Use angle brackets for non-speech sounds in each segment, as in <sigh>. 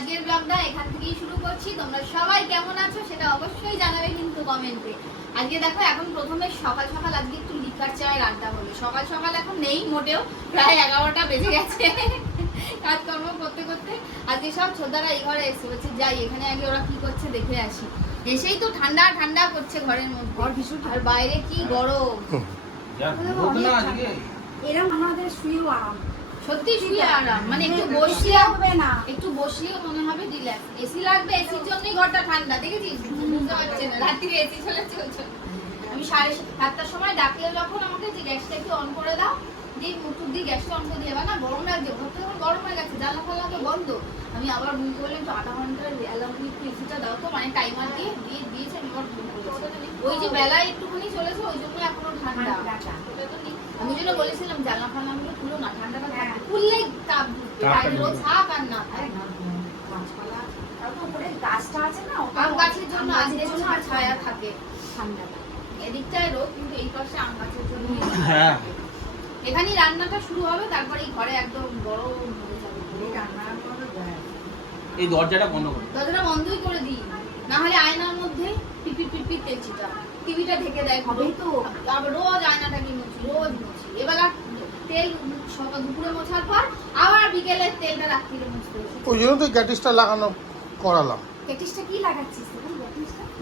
আজকের ব্লগটা এখান থেকেই শুরু করছি। তোমরা সবাই কেমন আছো সেটা অবশ্যই জানাবে কিন্তু কমেন্টে। আজকে দেখো এখন প্রথমে সকাল সকাল আজকে একটু লিকার চায়ের আড্ডা হলো। সকাল সকাল এখন নেই মোটেও প্রায় এগারোটা বেজে গেছে। কাজকর্ম করতে করতে আজকে সব ছোটারা এই ঘরে এসে বলছে যাই এখানে আগে ওরা কি করছে দেখে আসি। এসেই তো ঠান্ডা ঠান্ডা করছে ঘরের মধ্যে। ঘর ভীষণ আর বাইরে কি গরম? এরকম আমাদের শুয়েও আরাম। সত্যি শুয়ে আরাম। মানে একটু বসলে বসলে হবে না। একটু বসলেও মনে হবে রিল্যাক্স এসি লাগবে এসির জন্যই ঘরটা ঠান্ডা দেখেছিস? বুঝতে পারছি না রাত্রিরে এসি চলে চলছে। আমি সাড়ে সাতটার সময় ডাকলে যখন আমাকে যে গ্যাসটা একটু অন করে দাও দিয়ে মুটুর দিয়ে গ্যাসটা অন করে দিয়ে না গরম লাগছে ঘরটা যখন গরম হয়ে গেছে জানলা ফাল্লা তো বন্ধ। আমি আবার বুঝতে বললাম তো আধা ঘণ্টার অ্যালার্ম একটু এসিটা দাও তো মানে টাইমার দিয়ে দিয়ে দিয়েছে আমি ওই যে বেলায় একটুখানি চলেছে ওই জন্য এখনও ঠান্ডা। আমি যেটা বলেছিলাম জানলা খুলো না ঠান্ডাটা হ্যাঁ। খুললেই তাপ রোদ থাক আর না থাক। গাছপালা তার তো উপরে গাছটা আছে না আম গাছের জন্য আজকের জন্য ছায়া থাকে। ঠান্ডা এদিকটায় রোদ কিন্তু এই পাশে আম গাছের জন্য হ্যাঁ। এখানেই রান্নাটা শুরু হবে তারপরে এই ঘরে একদম গরম হয়ে যাবে। এই দরজাটা বন্ধ করো। দরজাটা বন্ধই করে দিই। না হলে আয়নার মধ্যে পিপি পিপি তেলচিটা টিভিটা ঢেকে দেয় খবর তো আবার রোজ আয়নাটাকে মুছি রোজ মুছি। এবেলা তেল সকাল দুপুরে মোছার পর আবার বিকেলে তেলটা রাত্রিরে মুছতে ওই জন্য তো গ্যাটিসটা লাগানো করালাম। পেটিসটা কি লাগাচ্ছিস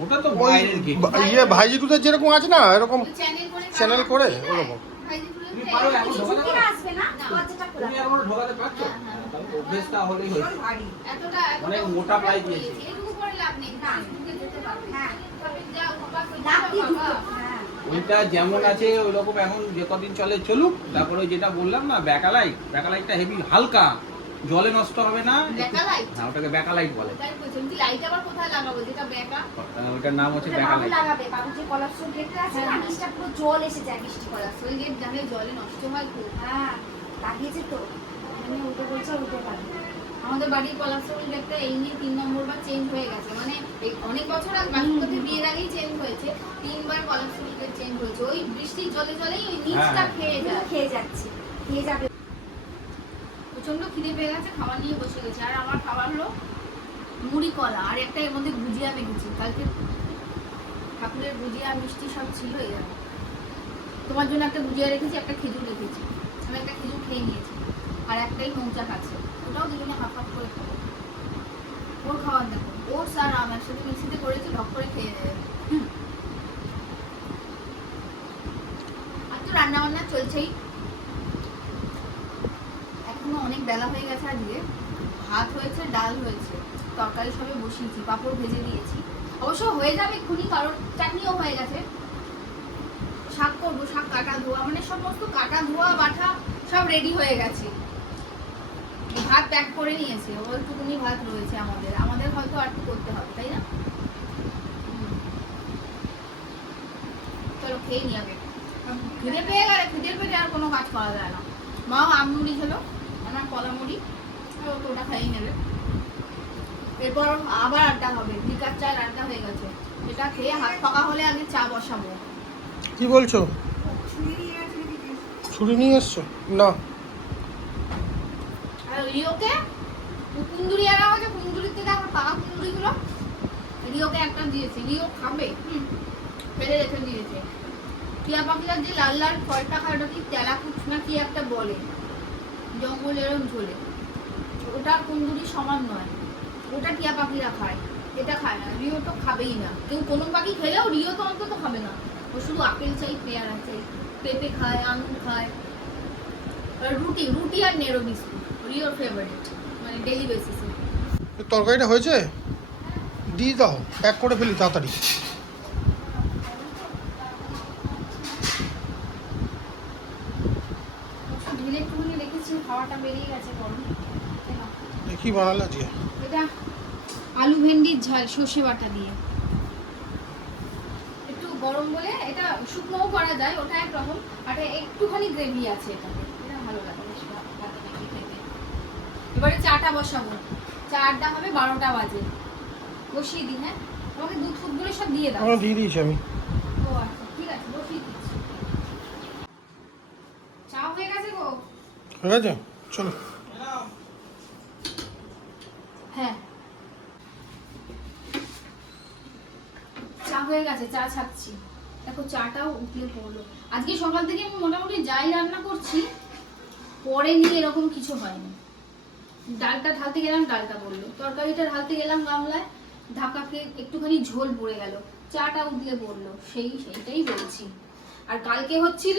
ওটা তো বাইরের ইয়ে যেরকম আছে না এরকম চ্যানেল করে ওরকম। মোটা প্লাই। দিয়েছে। ওইটা যেমন আছে ওই রকম এখন যে কদিন চলে চলুক তারপরে ওই যেটা বললাম না ব্যাকালাইট ব্যাকালাইটটা হেভি হালকা জলে নষ্ট হবে না ব্যাকালাইট? হ্যাঁ ওটাকে ব্যাকালাইট বলে। তাই বলছি, আমি কি লাইট আবার কোথায় লাগাবো? যেটা বেকা আহ, ওটার নাম হচ্ছে ব্যাকালাইট লাগাবে বাবু যে কলাপসন গেটটা আছে না। পুরো জল এসে যায় বৃষ্টি জানে জলে নষ্ট হয় খুব। হ্যাঁ লাগিয়েছে তো। আমি বলছে উঠে পাবে আমাদের বাড়ির কলাপসেবল গেটটা এই নিয়ে তিন নম্বর বার চেঞ্জ হয়ে গেছে। মানে অনেক বছর আগে বাসুপতি বিয়ের আগেই চেঞ্জ হয়েছে তিনবার গেট চেঞ্জ হয়েছে। ওই বৃষ্টির জলে জলেই ওই নিচটা হ্যাঁ। খেয়ে যায় খেয়ে যাচ্ছে খেয়ে যাবে। প্রচণ্ড খিদে পেয়ে গেছে খাবার নিয়ে বসে গেছে। আর আমার খাবার হলো মুড়ি কলা আর একটা এর মধ্যে গুজিয়া মেখেছি। কালকে ঠাকুরের গুজিয়া মিষ্টি সব ছিল এই। তোমার জন্য একটা গুজিয়া রেখেছি একটা খেজুর রেখেছি। আমি একটা খেজুর খেয়ে নিয়েছি। আর একটাই মৌচাক আছে। ওটাও দুজনে হাফ হাফ করে খাব। ওর খাবার দেখো। ওটস আর আম একসাথে মিক্সিতে করেছি, ঢক করে খেয়ে হুম। আর তো রান্না বান্না চলছেই। এখনও অনেক বেলা হয়ে গেছে আজকে। ভাত হয়েছে, ডাল হয়েছে। তরকারি সবে বসিয়েছি, পাঁপড় ভেজে দিয়েছি। অবশ্য হয়ে যাবে এক্ষুনি, কারণ চাটনিও হয়ে গেছে। শাক করব, শাক কাটা ধোয়া মানে সমস্ত কাটা ধোয়া, বাটা সব রেডি হয়ে গেছে। ভাত প্যাক করে নিয়েছে। ওইটুকুনি ভাত রয়েছে আমাদের। আমাদের হয়তো আর একটু করতে হবে তাই না? চলো খেয়ে নি আগে। খিদে পেয়ে গেলে খিদের পেটে আর কোনো কাজ করা যায় না। মাও আমুড়ি খেলো আমার কলা মুড়ি ও তো ওটা খাইয়ে নেবে। এরপর আবার আড্ডা হবে। লিকার চায়ের আড্ডা হয়ে গেছে। এটা খেয়ে হাত পাকা হলে আগে চা বসাবো। কি বলছো? ছুরি নিয়ে এসছো? না। রিওকে কুন্দুরি আনা হয়েছে কুন্দুরির থেকে আমার পাকা কুন্দুরিগুলো রিওকে একটা দিয়েছে রিও খাবে? হুম, ফেলে রেখে দিয়েছে। টিয়া পাখিরা যে লাল লাল ফলটা খায়, ওটা কি তেলা কুচ না কি একটা বলে? জঙ্গল এরম ঝোলে। ওটা কুন্দুরি সমান নয়। ওটা টিয়া পাখিরা খায়। এটা খায় না, রিও তো খাবেই না। কেউ কোনো পাখি খেলেও রিও তো অন্তত খাবে না। ও শুধু আপেল চাই, পেয়ারা চাই, পেঁপে খায়, আঙুর খায়। রুটি রুটি আর নেড়ো বিস্কুট রিওর ফেভারিট মানে ডেলি বেসিসে তরকারিটা হয়েছে? দিয়ে দাও প্যাক করে ফেলি তাড়াতাড়ি। কি বানালে আজকে? এটা আলু ভেন্ডির ঝাল সর্ষে বাটা দিয়ে। একটু গরম বলে এটা শুকনোও করা যায় ওটা একরকম আর একটুখানি গ্রেভি আছে এটাতে। এটা এবারে চাটা বসাবো। চার দাম হবে বারোটা বাজে। বসিয়ে দিই হ্যাঁ? তোমাকে দুধ ফুটগুলো সব দিয়ে দাও। দিয়ে দিয়েছি আমি। আচ্ছা, চা হয়ে গেছে গো? হয়ে গেছে? চলো। হ্যাঁ। চা হয়ে গেছে চা ছাকছি দেখো চাটাও উঠলে পড়ল। আজকে সকাল থেকে আমি মোটামুটি যাই রান্না করছি পরে নিয়ে এরকম কিছু হয়নি। ডালটা ঢালতে গেলাম ডালটা পড়ল। তরকারিটা ঢালতে গেলাম গামলায় ঢাকাকে একটুখানি ঝোল পড়ে গেল। চাটা উঠলে পড়ল সেই সেইটাই বলছি। আর কালকে হচ্ছিল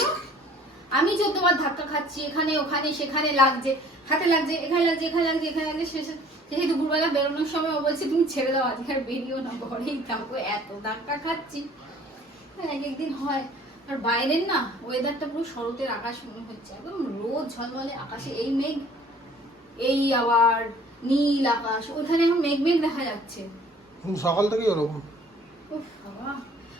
আমি চোদ্দবার ধাক্কা খাচ্ছি এখানে ওখানে সেখানে লাগছে হাতে লাগছে এখানে লাগছে এখানে লাগছে এখানে লাগছে শেষে সেই দুপুরবেলা বেরোনোর সময় ও বলছে তুমি ছেড়ে দাও আজকে আর বেরিও না ঘরেই থাকো এত ধাক্কা খাচ্ছি। হ্যাঁ, এক একদিন হয়। আর বাইরের না ওয়েদারটা পুরো শরতের আকাশ মনে হচ্ছে। একদম রোদ ঝলমলে আকাশে এই মেঘ এই আবার নীল আকাশ ওখানে এখন মেঘ মেঘ দেখা যাচ্ছে। সকাল থেকেই ওরকম।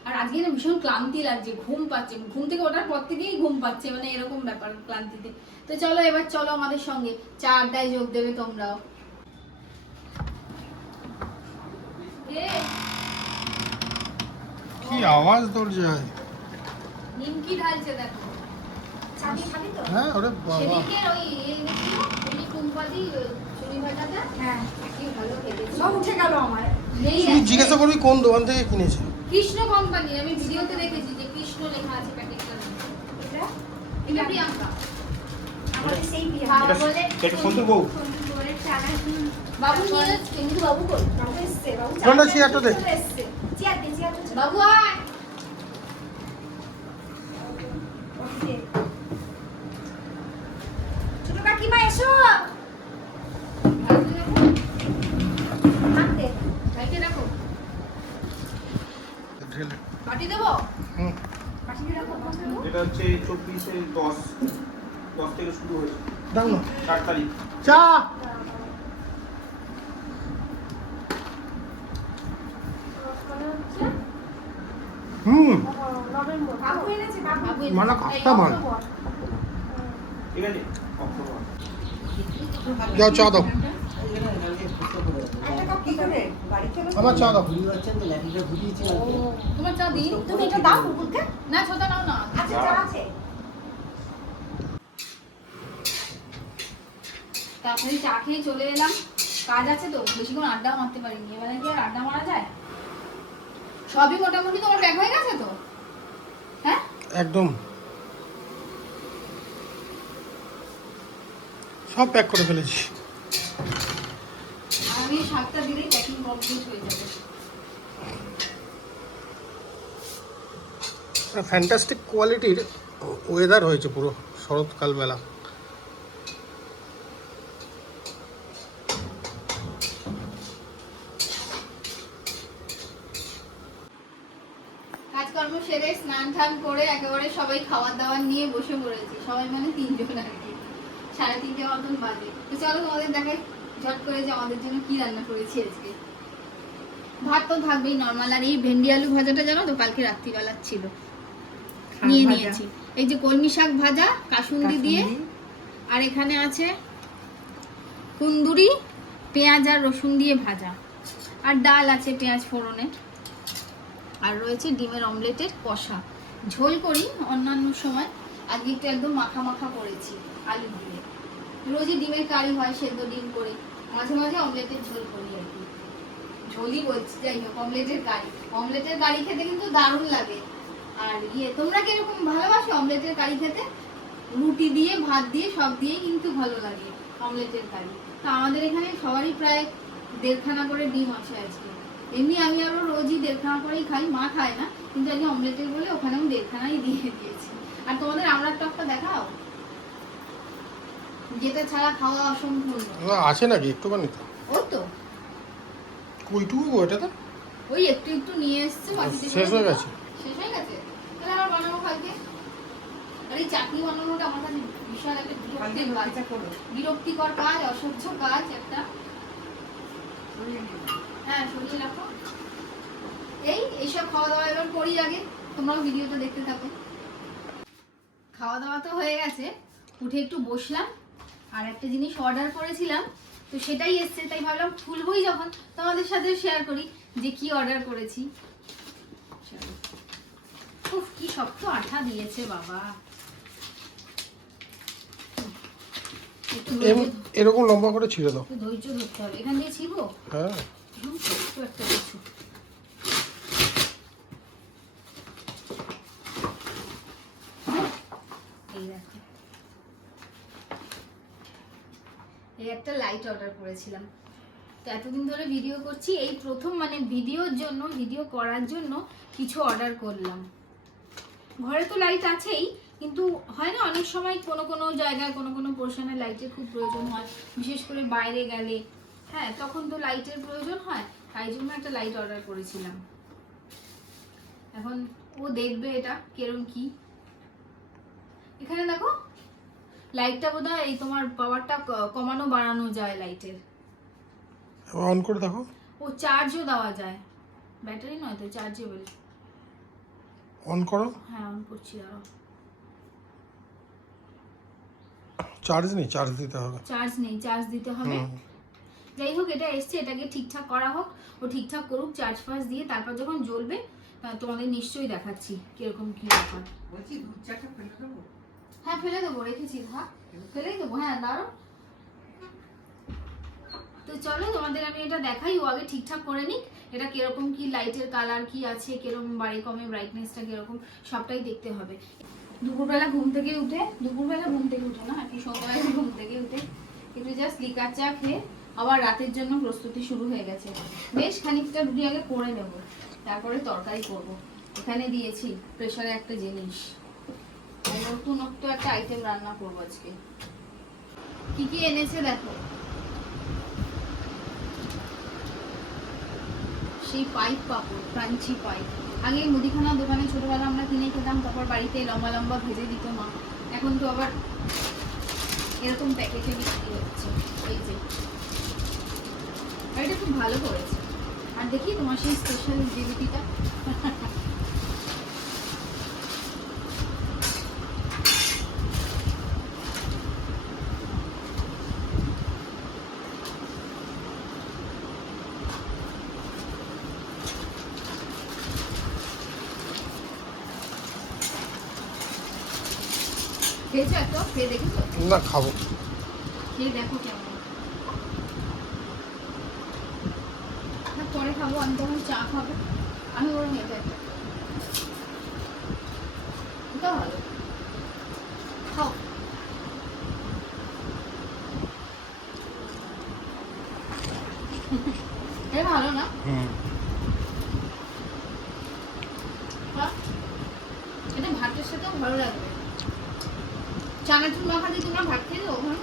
আর আজকে না ভীষণ ক্লান্তি লাগছে ঘুম পাচ্ছে ঘুম থেকে ওঠার পর থেকেই ঘুম পাচ্ছে মানে এরকম ব্যাপার ক্লান্তিতে। তো চলো এবার চলো আমাদের সঙ্গে চা আড্ডায় যোগ দেবে তোমরাও। কি? আওয়াজ তোর যায় নিমকি ঢালছে দেখো। চাবি খাবি তো? হ্যাঁ ওরে বাবা। সেদিকে ওই হ্যাঁ। কি ভালো খেতেছে। সব উঠে গেল আমার। তুই জিজ্ঞাসা করবি কোন দোকান থেকে কিনেছে? কৃষ্ণ কোম্পানি আমি ভিডিওতে দেখেছি যে কৃষ্ণ লেখা আছে প্যাকেটটা এটা? এটা প্রিয়াঙ্কা। আমাদের সেই বিয়ে বলে এটা সন্তুর বউ। বাবু নিয়ে কিন্তু বাবু কই? বাবু এসছে বাবু চেয়ারটা দে। চেয়ার দে চেয়ার বাবু আয় ওকে। ছোট কাকিমা এসো ভাইকে দেখো, হাত দে ভাইকে দেখো ঢেলে। পাটি দেবো হুম পাঠিয়ে রাখো এটা হচ্ছে চব্বিশে দশ দশ থেকে শুরু হয়েছে। দাও না। চার তারিখ চা! হুম। ঠিক আছে অক্টোবর। যাও চা দাও। একটা কাপ কি করে বাড়ি থেকে আমার চা দাও। ও, তোমার চা দিই। তুমি এটা দাও কুকুরকে না ছোটা নাও না। আচ্ছা চা আছে। তাড়াতাড়ি চা খেয়ে চলে এলাম। কাজ আছে তো বেশিক্ষণ আড্ডা মারতে পারিনি। এবারে কি আর আড্ডা মারা যায়? সবই মোটামুটি তোমার ব্যাগ হয়ে গেছে তো? হ্যাঁ? একদম। সব প্যাক করে ফেলেছি। আমি সাতটা দিলেই প্যাকিং কমপ্লিট হয়ে যাবে। ফ্যান্টাস্টিক কোয়ালিটির ওয়েদার হয়েছে পুরো শরৎকাল বেলা কাজকর্ম সেরে স্নান টান করে একেবারে সবাই খাবার দাবার নিয়ে বসে পড়েছি। সবাই মানে তিনজন আর কি। সাড়ে তিনটে মতন বাজে। তো চলো তোমাদের দেখাই ঝট করে যে আমাদের জন্য কি রান্না করেছি আজকে। ভাত তো থাকবেই নর্মাল আর এই ভেন্ডি আলু ভাজাটা জানো তো কালকে রাত্রিবেলার ছিল। নিয়ে নিয়েছি। এই যে কলমি শাক ভাজা কাসুন্দি। দিয়ে আর এখানে আছে কুন্দুরি পেঁয়াজ আর রসুন দিয়ে ভাজা। আর ডাল আছে পেঁয়াজ ফোড়নে। আর রয়েছে ডিমের অমলেটের কষা। ঝোল করি অন্যান্য সময়। আজকে একটু একদম মাখা মাখা করেছি আলু দিয়ে। রোজই ডিমের কারি হয়, সেদ্ধ ডিম করে মাঝে মাঝে অমলেটের ঝোল করি আর কি। ঝোলই বলছি, যাই হোক, অমলেটের কারি। অমলেটের কারি খেতে কিন্তু দারুণ লাগে। আর ইয়ে তোমরা কীরকম ভালোবাসো অমলেটের কারি খেতে? রুটি দিয়ে, ভাত দিয়ে, সব দিয়েই কিন্তু ভালো লাগে অমলেটের কারি। তো আমাদের এখানে সবারই প্রায় দেড়খানা করে ডিম আছে আজকে। এমনি আমি আরও রোজই দেড়খানা করেই খাই মা খায় না। কিন্তু আজকে অমলেটের বলে ওখানে আমি দেড়খানাই দিয়ে দিয়েছি। আর তোমাদের আমড়ার টকটা দেখাও? যেটা ছাড়া খাওয়া অসম্পূর্ণ। আছে নাকি? একটুখানি তো। ও তো কইটুকু গো এটাতে? ওই একটু একটু নিয়ে এসছে বাটিতে শেষ হয়ে গেছে? শেষ হয়ে গেছে? তাহলে আবার বানাবো কালকে। আর এই চাটনি বানানোটা আমার কাছে বিশাল একটা বিরক্তির কাজ বিরক্তিকর কাজ অসহ্য কাজ একটা। হ্যাঁ সরিয়ে রাখো এই এইসব খাওয়া দাওয়া এবার করি আগে। তোমরাও ভিডিওটা দেখতে থাকো। খাওয়া দাওয়া তো হয়ে গেছে। উঠে একটু বসলাম। আর একটা জিনিস অর্ডার করেছিলাম তো সেটাই এসছে। তাই ভাবলাম খুলবই যখন। তোমাদের সাথে শেয়ার করি যে কি অর্ডার করেছি। উফ কি শক্ত আঠা দিয়েছে বাবা। এরকম লম্বা করে ছিঁড়ে দাও। ধৈর্য ধরতে হবে। এখান দিয়ে ছিবো হ্যাঁ। একটা লাইট অর্ডার করেছিলাম। তো এতদিন ধরে ভিডিও করছি, এই প্রথম মানে ভিডিওর জন্য ভিডিও করার জন্য কিছু অর্ডার করলাম। ঘরে তো লাইট আছেই, কিন্তু হয় না, অনেক সময় কোনো কোনো জায়গায়, কোনো কোনো পোর্শনে লাইটের খুব প্রয়োজন হয়। বিশেষ করে বাইরে গেলে হ্যাঁ তখন তো লাইটের প্রয়োজন হয় তাই জন্য একটা লাইট অর্ডার করেছিলাম। এখন ও দেখবে এটা কেরম কি। এখানে দেখো লাইটটা বোধহয় এই তোমার পাওয়ারটা কমানো বাড়ানো যায় লাইটের অন করে দেখো। ও চার্জও দেওয়া যায়। ব্যাটারি নয় তো চার্জেবল অন করো। হ্যাঁ অন করছি দাঁড়াও। চার্জ নেই চার্জ দিতে হবে। চার্জ নেই চার্জ দিতে হবে। যাই হোক এটা এসছে এটাকে ঠিকঠাক করা হোক ও ঠিকঠাক করুক চার্জ ফার্জ দিয়ে তারপর যখন জ্বলবে তোমাদের নিশ্চয়ই দেখাচ্ছি কীরকম কি ব্যাপার। বলছি দুধ চাটা হ্যাঁ ফেলে দেবো রেখেছি হ্যাঁ ফেলেই দেবো হ্যাঁ দাঁড়ো তো চলো তোমাদের আমি এটা দেখাই ও আগে ঠিকঠাক করে নিক এটা কীরকম কি লাইটের কালার কি আছে কীরকম বাড়ি কমে ব্রাইটনেসটা কীরকম সবটাই দেখতে হবে। দুপুরবেলা ঘুম থেকে উঠে দুপুরবেলা ঘুম থেকে উঠে না আর কি সন্ধ্যাবেলা ঘুম থেকে উঠে একটু জাস্ট লিকার চা খেয়ে আবার রাতের জন্য প্রস্তুতি শুরু হয়ে গেছে। বেশ খানিকটা রুটি আগে করে নেব, তারপরে তরকারি করব। এখানে দিয়েছি প্রেশারে একটা জিনিস। নতুনত্ব একটা আইটেম রান্না করব আজকে। কি কি এনেছে দেখো? সেই পাইপ পাপড় ক্রাঞ্চি পাইপ। আগে মুদিখানার দোকানে ছোটবেলা আমরা কিনে খেতাম, তারপর বাড়িতে লম্বা লম্বা ভেজে দিত মা। এখন তো আবার এরকম প্যাকেটে বিক্রি হচ্ছে। এই যে আর এটা খুব ভালো করেছে। আর দেখি তোমার সেই স্পেশাল জিলিপিটা না খাব। খেয়ে দেখো কেমন না, পরে খাব আমি তখন চা খাব। আমি ওরম এটা একটা এটা ভালো। খাও। এটা ভালো না? এটা ভাতের সাথেও ভালো লাগবে। চানাচুর মাখা দিয়ে তোমরা ভাত খেয়ে দেবো ওখানে।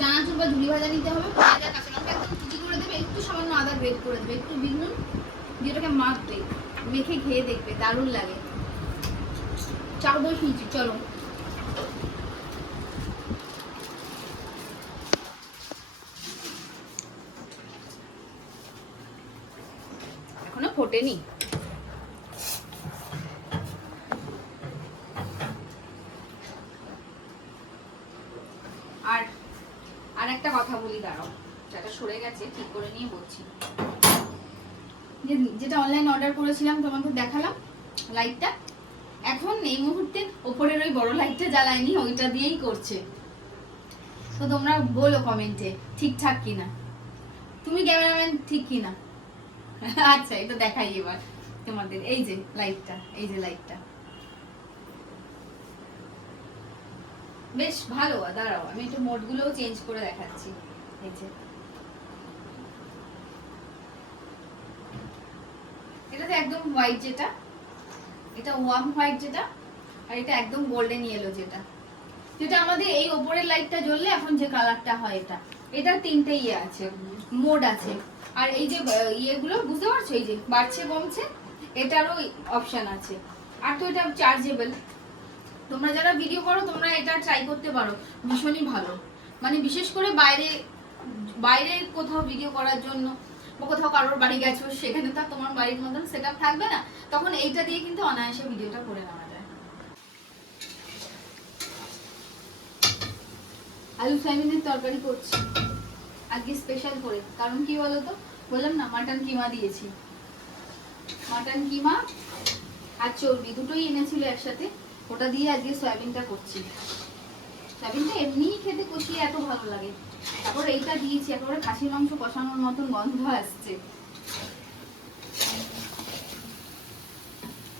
চানাচুর বা ঝুড়ি ভাজা নিতে হবে। কাঁচা সামান্য আদা গ্রেট করে দেবে, একটু বিঘ্ন দিয়ে ওটাকে মাখবে, মেখে খেয়ে দেখবে, দারুণ লাগে। চার দই শুনছি চলো। ফোটেনি আর আর একটা কথা বলি দাঁড়াও যেটা সরে গেছে ঠিক করে নিয়ে বলছি যে- যেটা অনলাইন অর্ডার করেছিলাম, তোমাকে দেখালাম লাইটটা এখন এই মুহূর্তে ওপরের ওই বড় লাইটটা জ্বালায়নি, ওইটা দিয়েই করছে। তো তোমরা বলো কমেন্টে ঠিকঠাক কিনা? তুমি ক্যামেরাম্যান ঠিক কিনা? <laughs> আচ্ছা এটা দেখাই এবার তোমাদের। এই যে লাইটটা এই যে লাইটটা বেশ ভালো, দাঁড়াও, আমি একটু মোডগুলোও চেঞ্জ করে দেখাচ্ছি। এই যে এটাতে একদম হোয়াইট যেটা, এটা ওয়ার্ম হোয়াইট যেটা, আর এটা একদম গোল্ডেন ইয়েলো যেটা। যেটা আমাদের এই ওপরের লাইটটা জ্বললে এখন যে কালারটা হয় এটা। এটা তিনটে ইয়ে আছে, মোড আছে। আর এই যে ইয়েগুলো, বুঝতে পারছ? এই যে বাড়ছে, কমছে, এটারও অপশন আছে। আর তো এটা চার্জেবল। তোমরা যারা ভিডিও করো, তোমরা এটা ট্রাই করতে পারো। ভীষণই ভালো। মানে বিশেষ করে বাইরে বাইরে কোথাও ভিডিও করার জন্য। বা কোথাও কারোর বাড়ি গেছো সেখানে তো তোমার বাড়ির মতন সেট থাকবে না। তখন এইটা দিয়ে কিন্তু অনায়াসে ভিডিওটা করে নেওয়া যায়। আলু সয়াবিনের তরকারি করছি। আজকে স্পেশাল করে। কারণ কি বলো তো বললাম না মাটন কিমা দিয়েছি। মাটন কিমা আর চর্বি দুটোই এনেছিল একসাথে। ওটা দিয়ে আজকে সয়াবিনটা করছি। সয়াবিনটা এমনিই খেতে কষিয়ে এত ভালো লাগে। তারপর এইটা দিয়েছি একেবারে খাসির মাংস কষানোর মতন গন্ধ আসছে।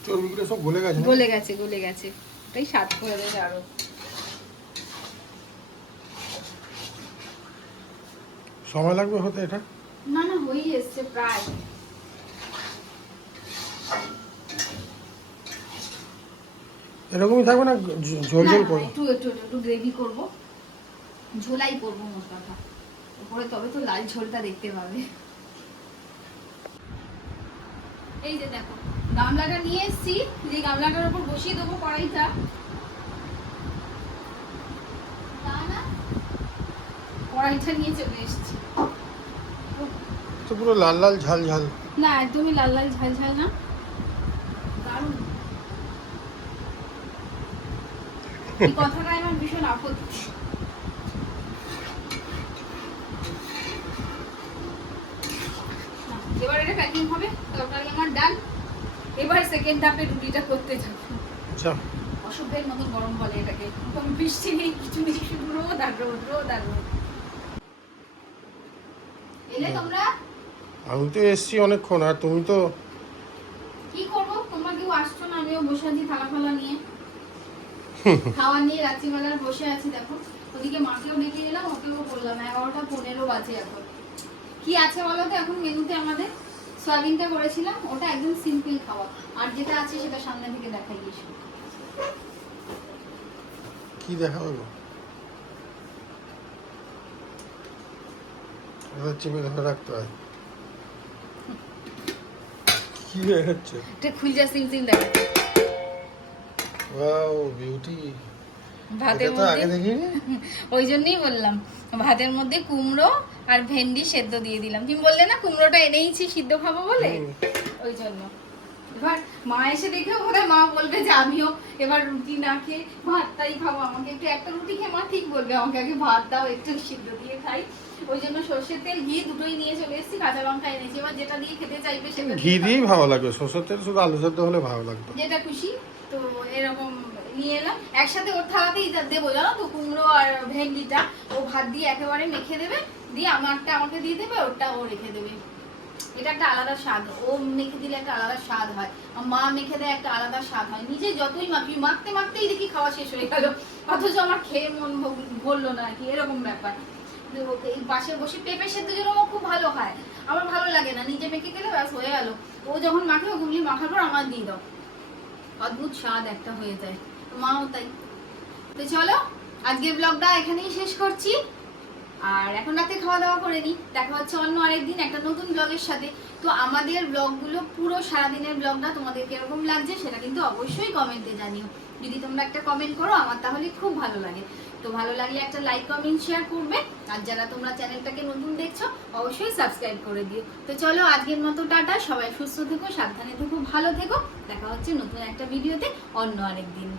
চর্বিগুলো সব গলে গেছে গলে গেছে গলে গেছে। এটাই স্বাদ করে দেবে আরও। সময় লাগবে হতে এটা? না না হয়েই এসছে প্রায়। এরকমই থাকবে না ঝোল ঝোল করে? একটু একটু একটু গ্রেভি করব। ঝোলাই করব মোট কথা। উপরে তবে তো লাল ঝোলটা দেখতে পাবে। এই যে দেখো গামলাটা নিয়ে এসেছি। যে গামলাটার উপর বসিয়ে দেবো কড়াইটা। তা কড়াইটা নিয়ে চলে এসেছি। পুরো লাল লাল ঝাল ঝাল। না একদমই লাল লাল ঝাল ঝাল না। দারুণ। এই কথাটাই আমার ভীষণ আপত্তি না, এবার প্যাকিং হবে। তরকারি আমার ডান। এবার সেকেন্ড ধাপে রুটিটা করতে যাব আচ্ছা অসভ্যের মতো গরম বলে এটাকে। কোনো বৃষ্টি নেই কিছু নেই শুধু রোদ আর রোদ রোদ আর রোদ। এলে তোমরা? আমি তো এসছি অনেকক্ষণ আর তুমি তো কি করব? তোমরা কেউ আসছো না আমিও বসে আছি থালা ফালা নিয়ে খাওয়া নিয়ে রাত্রিবেলার বসে আছি দেখো। ওদিকে মাকেও ডেকে এলাম ওকেও বললাম এগারোটা পনেরো বাজে এখন। কি আছে বলো তো এখন মেনুতে আমাদের? সয়াবিনটা করেছিলাম ওটা একদম সিম্পল খাওয়া। আর যেটা আছে সেটা সামনে থেকে দেখাই এসো কি দেখাবে? এটা চিপে ধরে রাখতে হয়। কি দেখাচ্ছে? এটা খুলজা দেখা ওয়াও বিউটি। ভাতের মধ্যে <laughs> ওই জন্যই বললাম। ভাতের মধ্যে কুমড়ো আর ভেন্ডি সেদ্ধ দিয়ে দিলাম। তুমি বললে না কুমড়োটা এনেইছি সিদ্ধ খাব বলে? ওই জন্য। এবার মা এসে দেখেও বোধ মা বলবে যে আমিও এবার রুটি না খেয়ে ভাতটাই খাব। আমাকে একটু একটা রুটি খেয়ে মা ঠিক বলবে আমাকে আগে ভাত দাও একটু সিদ্ধ দিয়ে খাই। ওই জন্য সর্ষের তেল ঘি দুটোই নিয়ে চলে এসেছি কাঁচা লঙ্কা এনেছি। এবার যেটা দিয়ে খেতে চাইবে সেটা ঘি দিয়ে দিয়েই ভালো লাগবে। সরষের তেল শুধু আলু সেদ্ধ হলে ভালো লাগবে। যেটা খুশি তো এরকম নিয়ে এলাম। একসাথে ওর থালাতেই দেবো জানো তো? কুমড়ো আর ভেন্ডিটা। ও ভাত দিয়ে একেবারে মেখে দেবে। দিয়ে আমারটা আমাকে দিয়ে দেবে, ওরটা ও রেখে দেবে। এটা একটা আলাদা স্বাদ, ও মেখে দিলে একটা আলাদা স্বাদ হয় মা মেখে দেয় একটা আলাদা স্বাদ হয়। নিজে যতই মাখি, মাখতে, মাখতেই দেখি খাওয়া শেষ হয়ে গেল। অথচ আমার খেয়ে মন ভরলো না কি, এরকম ব্যাপার। এই পাশে বসে পেঁপে সেদ্ধ যেরকম খুব ভালো হয়। আমার ভালো লাগে না, নিজে মেখে গেলে ব্যাস হয়ে গেল। ও যখন মাখে, ও গুলি মাখার পর আমার দিয়ে দাও। অদ্ভুত স্বাদ একটা হয়ে যায়। মাও তাই। তো চলো, আজকের ব্লগটা এখানেই শেষ করছি। আর এখন রাতে খাওয়া দাওয়া করে নিই দেখা হচ্ছে অন্য আরেকদিন, একটা নতুন ব্লগের সাথে। তো আমাদের ব্লগগুলো পুরো সারাদিনের ব্লগটা তোমাদের কীরকম লাগছে সেটা কিন্তু অবশ্যই কমেন্টে জানিও। যদি তোমরা একটা কমেন্ট করো, আমার তাহলে খুব ভালো লাগে। তো ভালো লাগলে একটা লাইক কমেন্ট শেয়ার করবে। আর যারা তোমরা চ্যানেলটাকে নতুন দেখছ, অবশ্যই সাবস্ক্রাইব করে দিও। তো চলো, আজকের মতো টাটা। সবাই সুস্থ থেকো, সাবধানে থেকো, ভালো থেকো। দেখা হচ্ছে নতুন একটা ভিডিওতে অন্য আরেক দিন